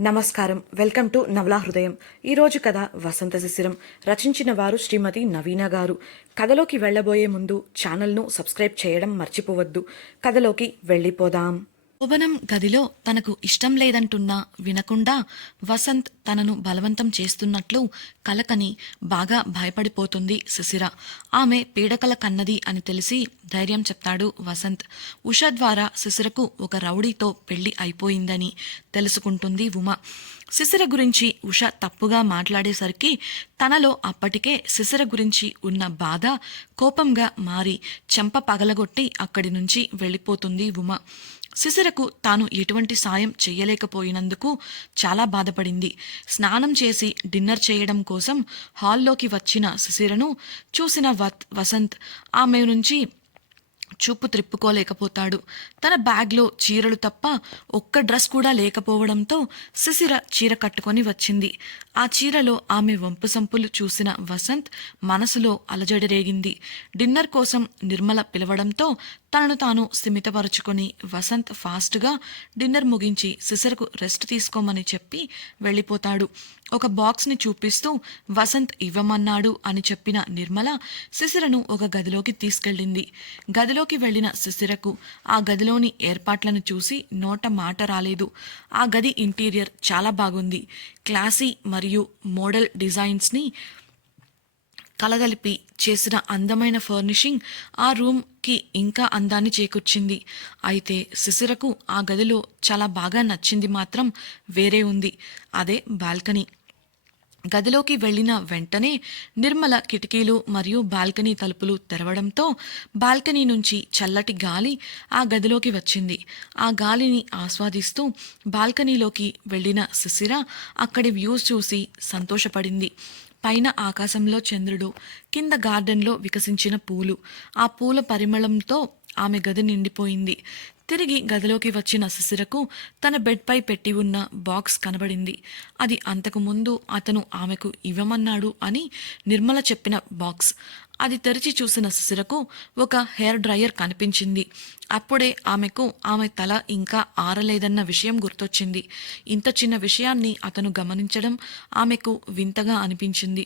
నమస్కారం. Welcome to నవలా హృదయం. ఈరోజు కథ వసంత శిశిరం. రచించిన వారు శ్రీమతి నవీన గారు. కథలోకి వెళ్ళబోయే ముందు ఛానల్ను సబ్స్క్రైబ్ చేయడం మర్చిపోవద్దు. కథలోకి వెళ్ళిపోదాం. శోభనం గదిలో తనకు ఇష్టం లేదంటున్నా వినకుండా వసంత్ తనను బలవంతం చేస్తున్నట్లు కలకని బాగా భయపడిపోతుంది శిశిర. ఆమె పీడకల కన్నది అని తెలిసి ధైర్యం చెప్తాడు వసంత్. ఉష ద్వారా శిశిరకు ఒక రౌడీతో పెళ్లి అయిపోయిందని తెలుసుకుంటుంది ఉమ. శిశిర గురించి ఉష తప్పుగా మాట్లాడేసరికి తనలో అప్పటికే శిశిర గురించి ఉన్న బాధ కోపంగా మారి చెంప పగలగొట్టి అక్కడి నుంచి వెళ్ళిపోతుంది ఉమ. శిశిరకు తాను ఎటువంటి సాయం చెయ్యలేకపోయినందుకు చాలా బాధపడింది. స్నానం చేసి డిన్నర్ చేయడం కోసం హాల్లోకి వచ్చిన శిశిరను చూసిన వసంత్ ఆమె నుంచి చూపు త్రిప్పుకోలేకపోతాడు. తన బ్యాగ్లో చీరలు తప్ప ఒక్క డ్రెస్ కూడా లేకపోవడంతో శిశిర చీర కట్టుకొని వచ్చింది. ఆ చీరలో ఆమె వంపు సంపులు చూసిన వసంత్ మనసులో అలజడి రేగింది. డిన్నర్ కోసం నిర్మల పిలవడంతో తనను తాను స్థిమితపరుచుకొని వసంత్ ఫాస్ట్గా డిన్నర్ ముగించి శిశిరకు రెస్ట్ తీసుకోమని చెప్పి వెళ్ళిపోతాడు. ఒక బాక్స్ని చూపిస్తూ వసంత్ ఇవ్వమన్నాడు అని చెప్పిన నిర్మల శిశిరను ఒక గదిలోకి తీసుకెళ్ళింది. గదిలోకి వెళ్లిన శిశిరకు ఆ గదిలోని ఏర్పాట్లను చూసి నోట మాట రాలేదు. ఆ గది ఇంటీరియర్ చాలా బాగుంది. క్లాసీ మరియు మోడల్ డిజైన్స్ని కలగలిపి చేసిన అందమైన ఫర్నిషింగ్ ఆ రూమ్కి ఇంకా అందాన్ని చేకూర్చింది. అయితే శిశిరకు ఆ గదిలో చాలా బాగా నచ్చింది మాత్రం వేరే ఉంది. అదే బాల్కనీ. గదిలోకి వెళ్లిన వెంటనే నిర్మల కిటికీలు మరియు బాల్కనీ తలుపులు తెరవడంతో బాల్కనీ నుంచి చల్లటి గాలి ఆ గదిలోకి వచ్చింది. ఆ గాలిని ఆస్వాదిస్తూ బాల్కనీలోకి వెళ్లిన శిశిర అక్కడి వ్యూస్ చూసి సంతోషపడింది. పైన ఆకాశంలో చంద్రుడు, కింద గార్డెన్లో వికసించిన పూలు, ఆ పూల పరిమళంతో ఆమె గది నిండిపోయింది. తిరిగి గదిలోకి వచ్చిన శిశిరకు తన బెడ్పై పెట్టి ఉన్న బాక్స్ కనబడింది. అది అంతకుముందు అతను ఆమెకు ఇవ్వమన్నాడు అని నిర్మల చెప్పిన బాక్స్. అది తెరిచి చూసిన శిశిరకు ఒక హెయిర్ డ్రయర్ కనిపించింది. అప్పుడే ఆమెకు ఆమె తల ఇంకా ఆరలేదన్న విషయం గుర్తొచ్చింది. ఇంత చిన్న విషయాన్ని అతను గమనించడం ఆమెకు వింతగా అనిపించింది.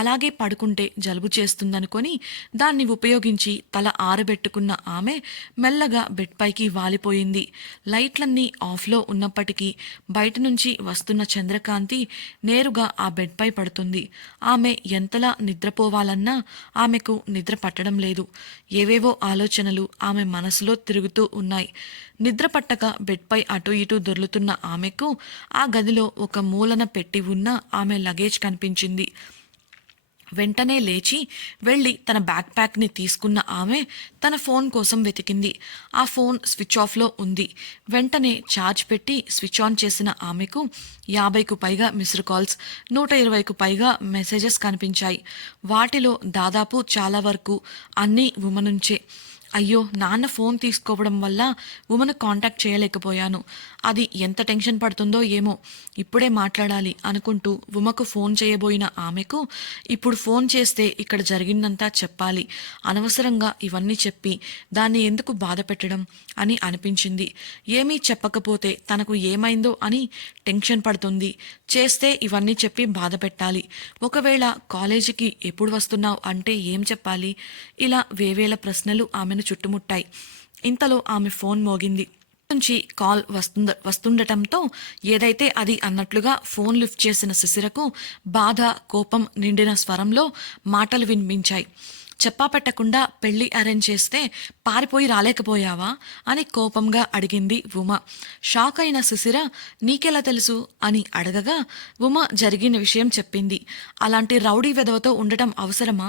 అలాగే పడుకుంటే జలుబు చేస్తుందనుకొని దాన్ని ఉపయోగించి తల ఆరబెట్టుకున్న ఆమె మెల్లగా బెడ్ పైకి వాలిపోయింది. లైట్లన్నీ ఆఫ్లో ఉన్నప్పటికీ బయట నుంచి వస్తున్న చంద్రకాంతి నేరుగా ఆ బెడ్ పై పడుతుంది. ఆమె ఎంతలా నిద్రపోవాలన్నా ఆమెకు నిద్ర పట్టడం లేదు. ఏవేవో ఆలోచనలు ఆమె మనసులో తిరుగుతూ ఉన్నాయి. నిద్ర పట్టక బెడ్పై అటు ఇటు దొర్లుతున్న ఆమెకు ఆ గదిలో ఒక మూలన పెట్టి ఉన్న ఆమె లగేజ్ కనిపించింది. వెంటనే లేచి వెళ్ళి తన బ్యాక్ ప్యాక్ని తీసుకున్న ఆమె తన ఫోన్ కోసం వెతికింది. ఆ ఫోన్ స్విచ్ ఆఫ్లో ఉంది. వెంటనే ఛార్జ్ పెట్టి స్విచ్ ఆన్ చేసిన ఆమెకు 50కు పైగా మిస్డ్ కాల్స్, 120కు పైగా మెసేజెస్ కనిపించాయి. వాటిలో దాదాపు చాలా వరకు అన్నీ ఉమ నుంచే. అయ్యో, నాన్న ఫోన్ తీసుకోవడం వల్ల ఉమను కాంటాక్ట్ చేయలేకపోయాను. అది ఎంత టెన్షన్ పడుతుందో ఏమో. ఇప్పుడే మాట్లాడాలి అనుకుంటూ ఉమకు ఫోన్ చేయబోయిన ఆమెకు ఇప్పుడు ఫోన్ చేస్తే ఇక్కడ జరిగిందంతా చెప్పాలి. అనవసరంగా ఇవన్నీ చెప్పి దాన్ని ఎందుకు బాధ పెట్టడం అని అనిపించింది. ఏమీ చెప్పకపోతే తనకు ఏమైందో అని టెన్షన్ పడుతుంది. చేస్తే ఇవన్నీ చెప్పి బాధ పెట్టాలి. ఒకవేళ కాలేజీకి ఎప్పుడు వస్తున్నావు అంటే ఏం చెప్పాలి? ఇలా వేవేల ప్రశ్నలు ఆమెను చుట్టుముట్టాయి. ఇంతలో ఆమె ఫోన్ మోగింది. నుంచి కాల్ వస్తుండటంతో ఏదైతే అది అన్నట్లుగా ఫోన్ లిఫ్ట్ చేసిన శిశిరకు బాధ, కోపం నిండిన స్వరంలో మాటలు వినిపించాయి. చెప్పా పెట్టకుండా పెళ్లి అరేంజ్ చేస్తే పారిపోయి రాలేకపోయావా అని కోపంగా అడిగింది ఉమ. షాక్ అయిన శిశిర నీకెలా తెలుసు అని అడగగా ఉమ జరిగిన విషయం చెప్పింది. అలాంటి రౌడీ వెధవతో ఉండటం అవసరమా?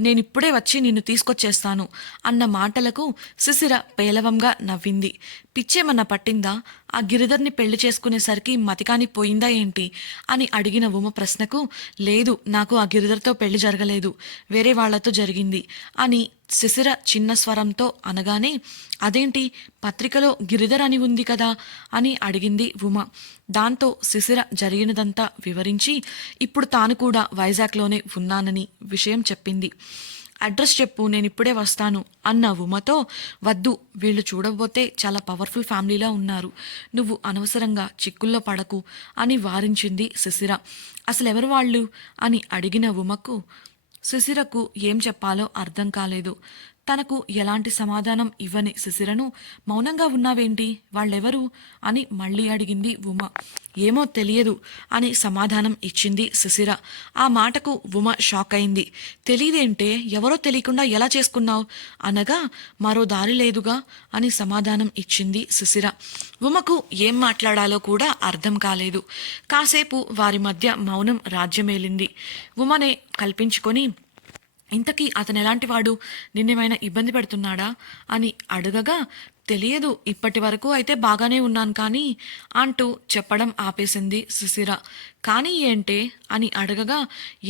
నేనిప్పుడే వచ్చి నిన్ను తీసుకొచ్చేస్తాను అన్న మాటలకు శిశిర పేలవంగా నవ్వింది. పిచ్చేమన్నా పట్టిందా? ఆ గిరిధర్ని పెళ్లి చేసుకునేసరికి మతికాని పోయిందా ఏంటి అని అడిగిన ఉమ ప్రశ్నకు లేదు, నాకు ఆ గిరిధర్తో పెళ్లి జరగలేదు, వేరే వాళ్లతో జరిగింది అని శిశిర చిన్న స్వరంతో అనగానే అదేంటి, పత్రికలో గిరిధర్ అని ఉంది కదా అని అడిగింది ఉమ. దాంతో శిశిర జరిగినదంతా వివరించి ఇప్పుడు తాను కూడా వైజాగ్లోనే ఉన్నానని విషయం చెప్పింది. అడ్రస్ చెప్పు, నేను ఇప్పుడే వస్తాను అన్న ఉమతో, వద్దు, వీళ్ళు చూడబోతే చాలా పవర్ఫుల్ ఫ్యామిలీలా ఉన్నారు, నువ్వు అనవసరంగా చిక్కుల్లో పడకు అని వారించింది శిశిర. అసలెవరు వాళ్ళు అని అడిగిన ఉమకు శిశిరకు ఏం చెప్పాలో అర్థం కాలేదు. తనకు ఎలాంటి సమాధానం ఇవ్వని శిశిరను, మౌనంగా ఉన్నావేంటి, వాళ్ళెవరు అని మళ్ళీ అడిగింది ఉమ. ఏమో తెలియదు అని సమాధానం ఇచ్చింది శిశిర. ఆ మాటకు ఉమ షాక్ అయింది. తెలీదేంటే, ఎవరో తెలియకుండా ఎలా చేసుకున్నావు అనగా, మరో దారి లేదుగా అని సమాధానం ఇచ్చింది శిశిర. ఉమకు ఏం మాట్లాడాలో కూడా అర్థం కాలేదు. కాసేపు వారి మధ్య మౌనం రాజ్యమేలింది. ఉమనే కల్పించుకొని, ఇంతకీ అతను ఎలాంటివాడు, నిన్నేమైనా ఇబ్బంది పెడుతున్నాడా అని అడగగా, తెలియదు, ఇప్పటి వరకు అయితే బాగానే ఉన్నాను కానీ అంటూ చెప్పడం ఆపేసింది శిశిర. కానీ ఏంటే అని అడగగా,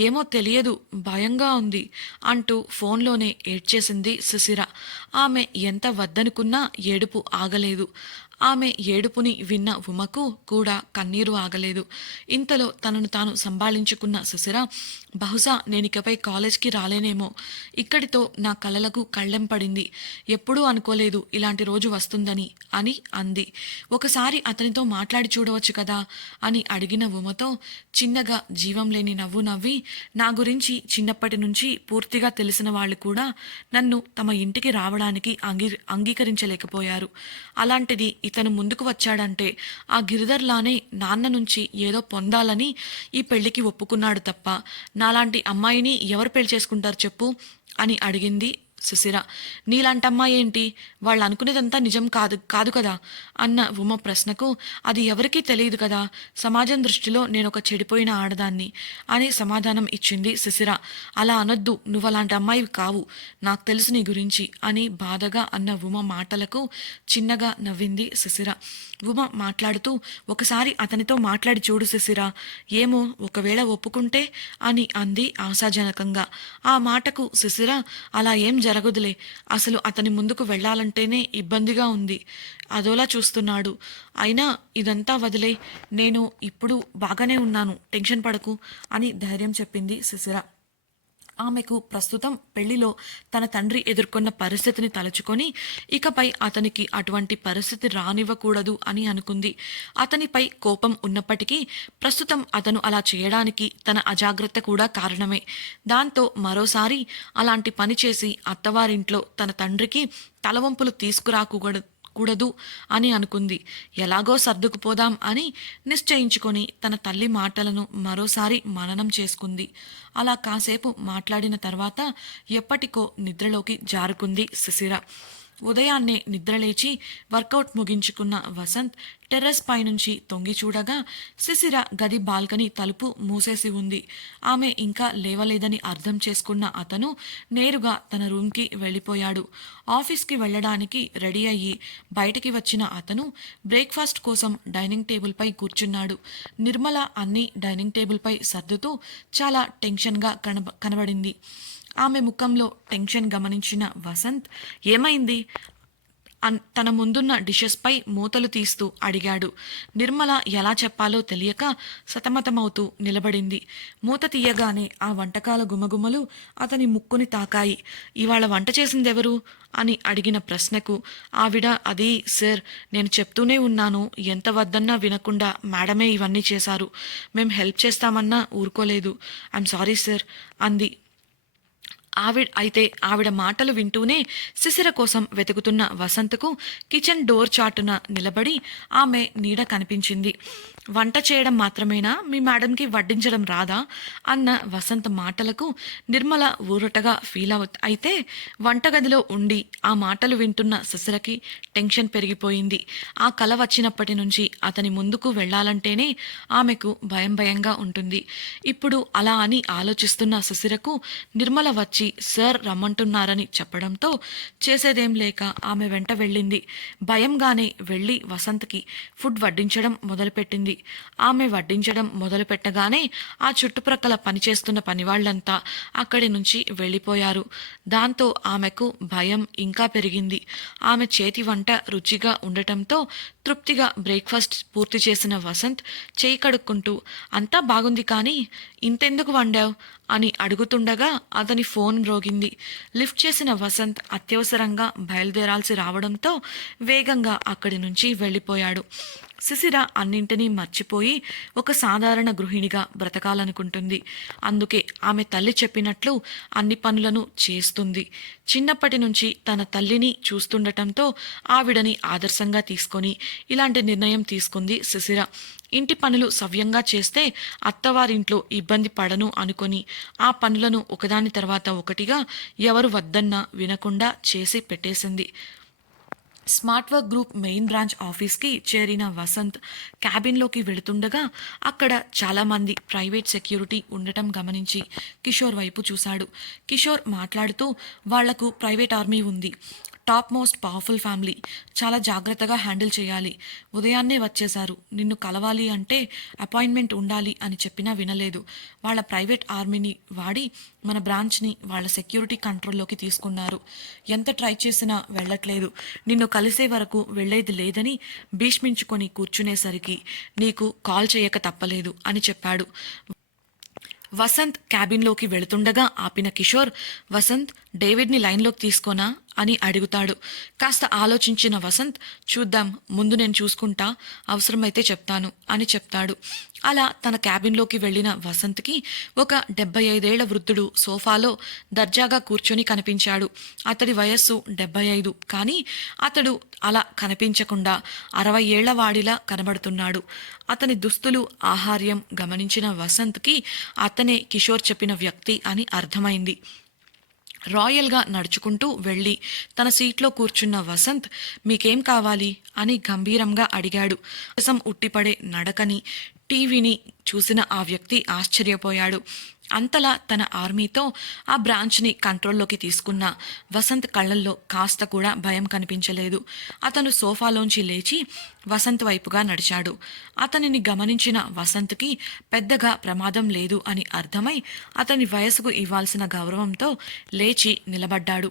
ఏమో తెలియదు, భయంగా ఉంది అంటూ ఫోన్లోనే ఏడ్చేసింది శిశిర. ఆమె ఎంత వద్దనుకున్నా ఏడుపు ఆగలేదు. ఆమె ఏడుపుని విన్న ఉమకు కూడా కన్నీరు ఆగలేదు. ఇంతలో తనను తాను సంభాళించుకున్న శిశిర, బహుశా నేనికపై కాలేజ్కి రాలేనేమో, ఇక్కడితో నా కలలకు కళ్ళెం పడింది, ఎప్పుడూ అనుకోలేదు ఇలాంటి రోజు వస్తుందని అని అంది. ఒకసారి అతనితో మాట్లాడి చూడవచ్చు కదా అని అడిగిన ఉమతో చిన్నగా జీవం లేని నవ్వు నవ్వి, నా గురించి చిన్నప్పటి నుంచి పూర్తిగా తెలిసిన వాళ్ళు కూడా నన్ను తమ ఇంటికి రావడానికి అంగీకరించలేకపోయారు. అలాంటిది ఇతను ముందుకు వచ్చాడంటే ఆ గిరిధర్లానే నాన్న నుంచి ఏదో పొందాలని ఈ పెళ్లికి ఒప్పుకున్నాడు తప్ప నాలాంటి అమ్మాయిని ఎవరు పెళ్లి చేసుకుంటారు చెప్పు అని అడిగింది శిశిర. నీలాంటమ్మాయి ఏంటి, వాళ్ళు అనుకునేదంతా నిజం కాదు కదా అన్న ఉమ ప్రశ్నకు, అది ఎవరికీ తెలియదు కదా, సమాజం దృష్టిలో నేను ఒక చెడిపోయిన ఆడదాన్ని అని సమాధానం ఇచ్చింది శిశిర. అలా అనొద్దు, నువ్వు అలాంటి అమ్మాయి కావు, నాకు తెలుసు నీ గురించి అని బాధగా అన్న ఉమ మాటలకు చిన్నగా నవ్వింది శిశిర. ఉమ మాట్లాడుతూ, ఒకసారి అతనితో మాట్లాడి చూడు శిశిర, ఏమో ఒకవేళ ఒప్పుకుంటే అని అంది ఆశాజనకంగా. ఆ మాటకు శిశిర, అలా ఏం జరగదులే, అసలు అతని ముందుకు వెళ్ళాలంటేనే ఇబ్బందిగా ఉంది, అదోలా చూస్తున్నాడు, అయినా ఇదంతా వదిలే, నేను ఇప్పుడు బాగానే ఉన్నాను, టెన్షన్ పడకు అని ధైర్యం చెప్పింది శిశిర. ఆమెకు ప్రస్తుతం పెళ్లిలో తన తండ్రి ఎదుర్కొన్న పరిస్థితిని తలుచుకొని ఇకపై అతనికి అటువంటి పరిస్థితి రానివ్వకూడదు అని అనుకుంది. అతనిపై కోపం ఉన్నప్పటికీ ప్రస్తుతం అతను అలా చేయడానికి తన అజాగ్రత్త కూడా కారణమే. దాంతో మరోసారి అలాంటి పని చేసి అత్తవారింట్లో తన తండ్రికి తలవంపులు తీసుకురాకూడదు అని అనుకుంది. ఎలాగో సర్దుకుపోదాం అని నిశ్చయించుకొని తన తల్లి మాటలను మరోసారి మననం చేసుకుంది. అలా కాసేపు మాట్లాడిన తర్వాత ఎప్పటికో నిద్రలోకి జారుకుంది శిశిర. ఉదయాన్నే నిద్రలేచి వర్కౌట్ ముగించుకున్న వసంత్ టెర్రస్ పైనుంచి తొంగి చూడగా శిశిర గది బాల్కనీ తలుపు మూసేసి ఉంది. ఆమె ఇంకా లేవలేదని అర్థం చేసుకున్న అతను నేరుగా తన రూమ్కి వెళ్ళిపోయాడు. ఆఫీస్కి వెళ్ళడానికి రెడీ అయ్యి బయటికి వచ్చిన అతను బ్రేక్ఫాస్ట్ కోసం డైనింగ్ టేబుల్పై కూర్చున్నాడు. నిర్మల అన్ని డైనింగ్ టేబుల్పై సర్దుతూ చాలా టెన్షన్గా కనబడింది. ఆమె ముఖంలో టెన్షన్ గమనించిన వసంత్, ఏమైంది తన ముందున్న డిషెస్పై మూతలు తీస్తూ అడిగాడు. నిర్మల ఎలా చెప్పాలో తెలియక సతమతమవుతూ నిలబడింది. మూత తీయగానే ఆ వంటకాల గుమగుమలు అతని ముక్కుని తాకాయి. ఇవాళ వంట చేసిందెవరు అని అడిగిన ప్రశ్నకు ఆవిడ, అది సార్, నేను చెప్తూనే ఉన్నాను, ఎంత వద్దన్నా వినకుండా మేడమే ఇవన్నీ చేశారు, మేం హెల్ప్ చేస్తామన్నా ఊరుకోలేదు, ఐఎమ్ సారీ సార్ అంది. ఆవిడ మాటలు వింటూనే శిశిర కోసం వెతుకుతున్న వసంతకు కిచెన్ డోర్ చాటున నిలబడి ఆమె నీడ కనిపించింది. వంట చేయడం మాత్రమేనా, మీ మేడంకి వడ్డించడం రాదా అన్న వసంత్ మాటలకు నిర్మల ఊరటగా ఫీల్ అయితే వంటగదిలో ఉండి ఆ మాటలు వింటున్న శిశిరకి టెన్షన్ పెరిగిపోయింది. ఆ కల వచ్చినప్పటి నుంచి అతని ముందుకు వెళ్లాలంటేనే ఆమెకు భయంగా ఉంటుంది. ఇప్పుడు అలా అని ఆలోచిస్తున్న శిశిరకు నిర్మల వచ్చి సార్ రమ్మంటున్నారని చెప్పడంతో చేసేదేం లేక ఆమె వెంట వెళ్ళింది. భయంగానే వెళ్ళి వసంత్కి ఫుడ్ వడ్డించడం మొదలుపెట్టింది. ఆమె వడ్డించడం మొదలుపెట్టగానే ఆ చుట్టుప్రక్కల పనిచేస్తున్న పనివాళ్లంతా అక్కడి నుంచి వెళ్ళిపోయారు. దాంతో ఆమెకు భయం ఇంకా పెరిగింది. ఆమె చేతి వంట రుచిగా ఉండటంతో తృప్తిగా బ్రేక్ఫాస్ట్ పూర్తి చేసిన వసంత్ చేయి కడుక్కుంటూ, అంతా బాగుంది కానీ ఇంతెందుకు వండావు అని అడుగుతుండగా అతని ఫోన్ మ్రోగింది. లిఫ్ట్ చేసిన వసంత్ అత్యవసరంగా బయలుదేరాల్సి రావడంతో వేగంగా అక్కడి నుంచి వెళ్ళిపోయాడు. శిశిర అన్నింటినీ మర్చిపోయి ఒక సాధారణ గృహిణిగా బ్రతకాలనుకుంటుంది. అందుకే ఆమె తల్లి చెప్పినట్లు అన్ని పనులను చేస్తుంది. చిన్నప్పటి నుంచి తన తల్లిని చూస్తుండటంతో ఆవిడని ఆదర్శంగా తీసుకొని ఇలాంటి నిర్ణయం తీసుకుంది శిశిర. ఇంటి పనులు సవ్యంగా చేస్తే అత్తవారింట్లో ఇబ్బంది పడను అనుకొని ఆ పనులను ఒకదాని తర్వాత ఒకటిగా ఎవరు వద్దన్నా వినకుండా చేసి పెట్టేసింది. Smart work group main branch ఆఫీస్కి చేరిన వసంత్ క్యాబిన్లోకి వెళుతుండగా అక్కడ చాలామంది ప్రైవేట్ సెక్యూరిటీ ఉండటం గమనించి కిషోర్ వైపు చూశాడు. కిషోర్ మాట్లాడుతూ, వాళ్లకు ప్రైవేట్ ఆర్మీ ఉంది, టాప్ మోస్ట్ పవర్ఫుల్ ఫ్యామిలీ, చాలా జాగ్రత్తగా హ్యాండిల్ చేయాలి. ఉదయాన్నే వచ్చేశారు, నిన్ను కలవాలి అంటే అపాయింట్మెంట్ ఉండాలి అని చెప్పినా వినలేదు. వాళ్ళ ప్రైవేట్ ఆర్మీని వాడి మన బ్రాంచ్ని వాళ్ళ సెక్యూరిటీ కంట్రోల్లోకి తీసుకున్నారు. ఎంత ట్రై చేసినా వెళ్ళట్లేదు. నిన్ను కలిసే వరకు వెళ్ళేది లేదని భీష్మించుకొని కూర్చునేసరికి నీకు కాల్ చేయక తప్పలేదు అని చెప్పాడు. వసంత్ క్యాబిన్లోకి వెళుతుండగా ఆపిన కిషోర్, వసంత్, డేవిడ్ని లైన్లోకి తీసుకోనా అని అడుగుతాడు. కాస్త ఆలోచించిన వసంత్, చూద్దాం, ముందు నేను చూసుకుంటా, అవసరమైతే చెప్తాను అని చెప్తాడు. అలా తన క్యాబిన్లోకి వెళ్లిన వసంత్కి ఒక 75 ఏళ్ల వృద్ధుడు సోఫాలో దర్జాగా కూర్చొని కనిపించాడు. అతడి వయస్సు 75, కానీ అతడు అలా కనిపించకుండా 60 ఏళ్ల వాడిలా కనబడుతున్నాడు. అతని దుస్తులు, ఆహార్యం గమనించిన వసంత్కి అతనే కిషోర్ చెప్పిన వ్యక్తి అని అర్థమైంది. రాయల్గా నడుచుకుంటూ వెళ్ళి తన సీట్లో కూర్చున్న వసంత్, మీకేం కావాలి అని గంభీరంగా అడిగాడు. కోసం ఉట్టిపడే నడకని, టీవీని చూసిన ఆ వ్యక్తి ఆశ్చర్యపోయాడు. అంతలా తన ఆర్మీతో ఆ బ్రాంచ్ని కంట్రోల్లోకి తీసుకున్న వసంత్ కళ్ళల్లో కాస్త కూడా భయం కనిపించలేదు. అతను సోఫాలోంచి లేచి వసంత్ వైపుగా నడిచాడు. అతనిని గమనించిన వసంత్కి పెద్దగా ప్రమాదం లేదు అని అర్థమై అతని వయసుకు ఇవ్వాల్సిన గౌరవంతో లేచి నిలబడ్డాడు.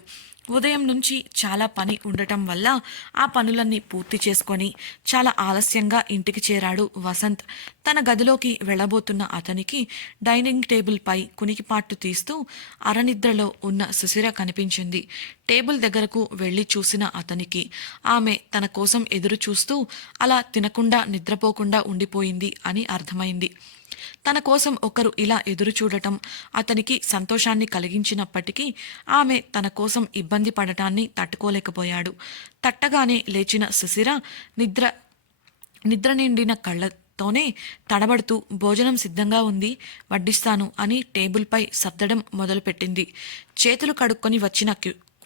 ఉదయం నుంచి చాలా పని ఉండటం వల్ల ఆ పనులన్నీ పూర్తి చేసుకొని చాలా ఆలస్యంగా ఇంటికి చేరాడు వసంత్. తన గదిలోకి వెళ్ళబోతున్న అతనికి డైనింగ్ టేబుల్పై కునికిపాట్లు తీస్తూ అరనిద్రలో ఉన్న శిశిర కనిపించింది. టేబుల్ దగ్గరకు వెళ్ళి చూసిన అతనికి ఆమె తన కోసం ఎదురు చూస్తూ అలా తినకుండా నిద్రపోకుండా ఉండిపోయింది అని అర్థమైంది. తన కోసం ఒకరు ఇలా ఎదురు చూడటం అతనికి సంతోషాన్ని కలిగించినప్పటికీ ఆమె తన కోసం ఇబ్బంది పడటాన్ని తట్టుకోలేకపోయాడు. తట్టగానే లేచిన శిశిర నిద్ర నిండిన కళ్ళతోనే తడబడుతూ, భోజనం సిద్ధంగా ఉంది, వడ్డిస్తాను అని టేబుల్పై సర్దడం మొదలుపెట్టింది. చేతులు కడుక్కొని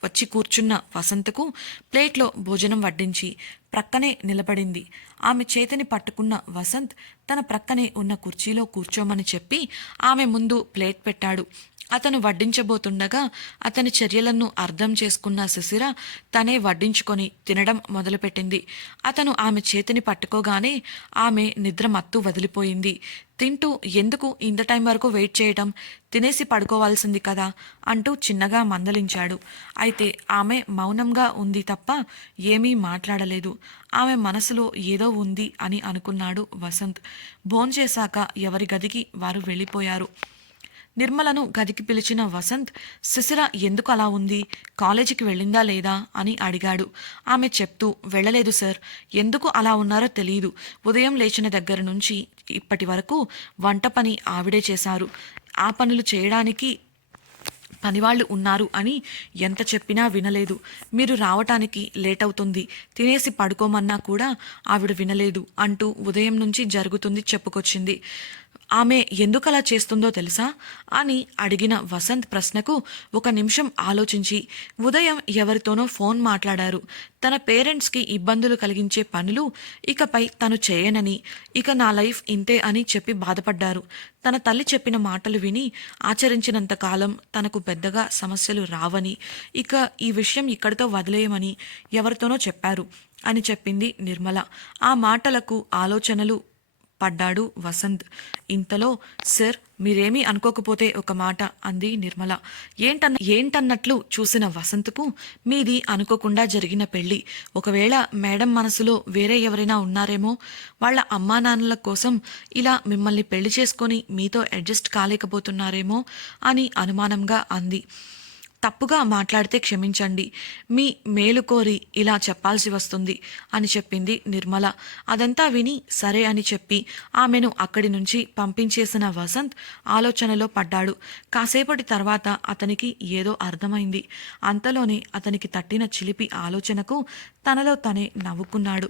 వచ్చి కూర్చున్న వసంతకు ప్లేట్లో భోజనం వడ్డించి ప్రక్కనే నిలబడింది. ఆమె చేతిని పట్టుకున్న వసంత్ తన ప్రక్కనే ఉన్న కుర్చీలో కూర్చోమని చెప్పి ఆమె ముందు ప్లేట్ పెట్టాడు. అతను వడ్డించబోతుండగా అతని చర్యలను అర్థం చేసుకున్న శిశిర తనే వడ్డించుకొని తినడం మొదలుపెట్టింది. అతను ఆమె చేతిని పట్టుకోగానే ఆమె నిద్ర మత్తు వదిలిపోయింది. తింటూ, ఎందుకు ఇంత టైం వరకు వెయిట్ చేయటం, తినేసి పడుకోవాల్సింది కదా అంటూ చిన్నగా మందలించాడు. అయితే ఆమె మౌనంగా ఉంది తప్ప ఏమీ మాట్లాడలేదు. ఆమె మనసులో ఏదో ఉంది అని అనుకున్నాడు వసంత్. భోంచేశాక ఎవరి గదికి వారు వెళ్ళిపోయారు. నిర్మలను గదికి పిలిచిన వసంత్, శిశిర ఎందుకు అలా ఉంది, కాలేజీకి వెళ్ళిందా లేదా అని అడిగాడు. ఆమె చెప్తూ, వెళ్ళలేదు సార్, ఎందుకు అలా ఉన్నారో తెలియదు. ఉదయం లేచిన దగ్గర నుంచి ఇప్పటి వరకు వంట పని ఆవిడే చేశారు. ఆ పనులు చేయడానికి పనివాళ్లు ఉన్నారు అని ఎంత చెప్పినా వినలేదు. మీరు రావటానికి లేట్ అవుతుంది, తినేసి పడుకోమన్నా కూడా ఆవిడ వినలేదు అంటూ ఉదయం నుంచి జరుగుతుంది చెప్పుకొచ్చింది. ఆమె ఎందుకలా చేస్తుందో తెలుసా అని అడిగిన వసంత్ ప్రశ్నకు ఒక నిమిషం ఆలోచించి, ఉదయం ఎవరితోనో ఫోన్ మాట్లాడారు. తన పేరెంట్స్కి ఇబ్బందులు కలిగించే పనులు ఇకపై తను చేయనని, ఇక నా లైఫ్ ఇంతే అని చెప్పి బాధపడ్డారు. తన తల్లి చెప్పిన మాటలు విని ఆచరించినంత కాలం తనకు పెద్దగా సమస్యలు రావని, ఇక ఈ విషయం ఇక్కడితో వదిలేయమని ఎవరితోనో చెప్పారు అని చెప్పింది నిర్మల. ఆ మాటలకు ఆలోచనలు పడ్డాడు వసంత్. ఇంతలో సార్ మీరేమీ అనుకోకపోతే ఒక మాట అంది నిర్మల. ఏంటన్నట్లు చూసిన వసంత్కు మీది అనుకోకుండా జరిగిన పెళ్లి. ఒకవేళ మేడం మనసులో వేరే ఎవరైనా ఉన్నారేమో, వాళ్ళ అమ్మా నాన్నల కోసం ఇలా మిమ్మల్ని పెళ్లి చేసుకొని మీతో అడ్జస్ట్ కాలేకపోతున్నారేమో అని అనుమానంగా అంది. తప్పుగా మాట్లాడితే క్షమించండి, మీ మేలు కోరి ఇలా చెప్పాల్సి వస్తుంది అని చెప్పింది నిర్మల. అదంతా విని సరే అని చెప్పి ఆమెను అక్కడి నుంచి పంపించేసిన వసంత్ ఆలోచనలో పడ్డాడు. కాసేపటి తర్వాత అతనికి ఏదో అర్థమైంది. అంతలోనే అతనికి తట్టిన చిలిపి ఆలోచనకు తనలో తనే నవ్వుకున్నాడు.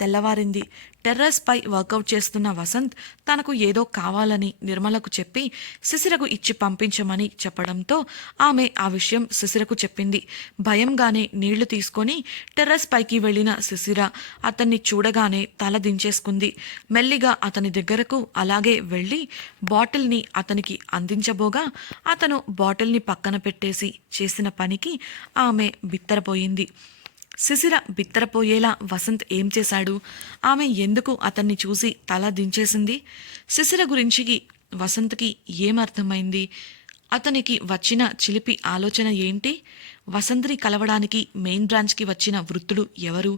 తెల్లవారింది. టెర్రస్ పై వర్కౌట్ చేస్తున్న వసంత్ తనకు ఏదో కావాలని నిర్మలకు చెప్పి శిశిరకు ఇచ్చి పంపించమని చెప్పడంతో ఆమె ఆ విషయం శిశిరకు చెప్పింది. భయంగానే నీళ్లు తీసుకొని టెర్రస్ పైకి వెళ్లిన శిశిర అతన్ని చూడగానే తల దించేసుకుంది. మెల్లిగా అతని దగ్గరకు అలాగే వెళ్లి బాటిల్ని అతనికి అందించబోగా అతను బాటిల్ని పక్కన పెట్టేసి చేసిన పనికి ఆమె బిత్తరపోయింది. శిశిర బిత్తరపోయేలా వసంత్ ఏం చేశాడు? ఆమె ఎందుకు అతన్ని చూసి తల దించేసింది? శిశిర గురించి వసంత్కి ఏమర్థమైంది? అతనికి వచ్చిన చిలిపి ఆలోచన ఏంటి? వసంత్ని కలవడానికి మెయిన్ బ్రాంచ్కి వచ్చిన వృద్ధుడు ఎవరు?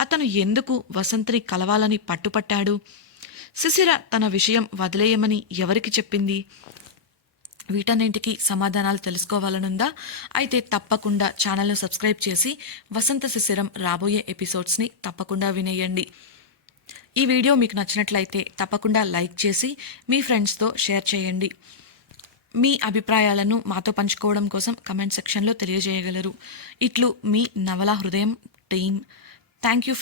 అతను ఎందుకు వసంత్ని కలవాలని పట్టుపట్టాడు? శిశిర తన విషయం వదిలేయమని ఎవరికి చెప్పింది? వీటన్నింటికి సమాధానాలు తెలుసుకోవాలనుందా? అయితే తప్పకుండా ఛానల్ను సబ్స్క్రైబ్ చేసి వసంత శిశిరం రాబోయే ఎపిసోడ్స్ని తప్పకుండా వినేయండి. ఈ వీడియో మీకు నచ్చినట్లయితే తప్పకుండా లైక్ చేసి మీ ఫ్రెండ్స్తో షేర్ చేయండి. మీ అభిప్రాయాలను మాతో పంచుకోవడం కోసం కమెంట్ సెక్షన్లో తెలియజేయగలరు. ఇట్లు మీ నవలా హృదయం టీమ్. Thank you.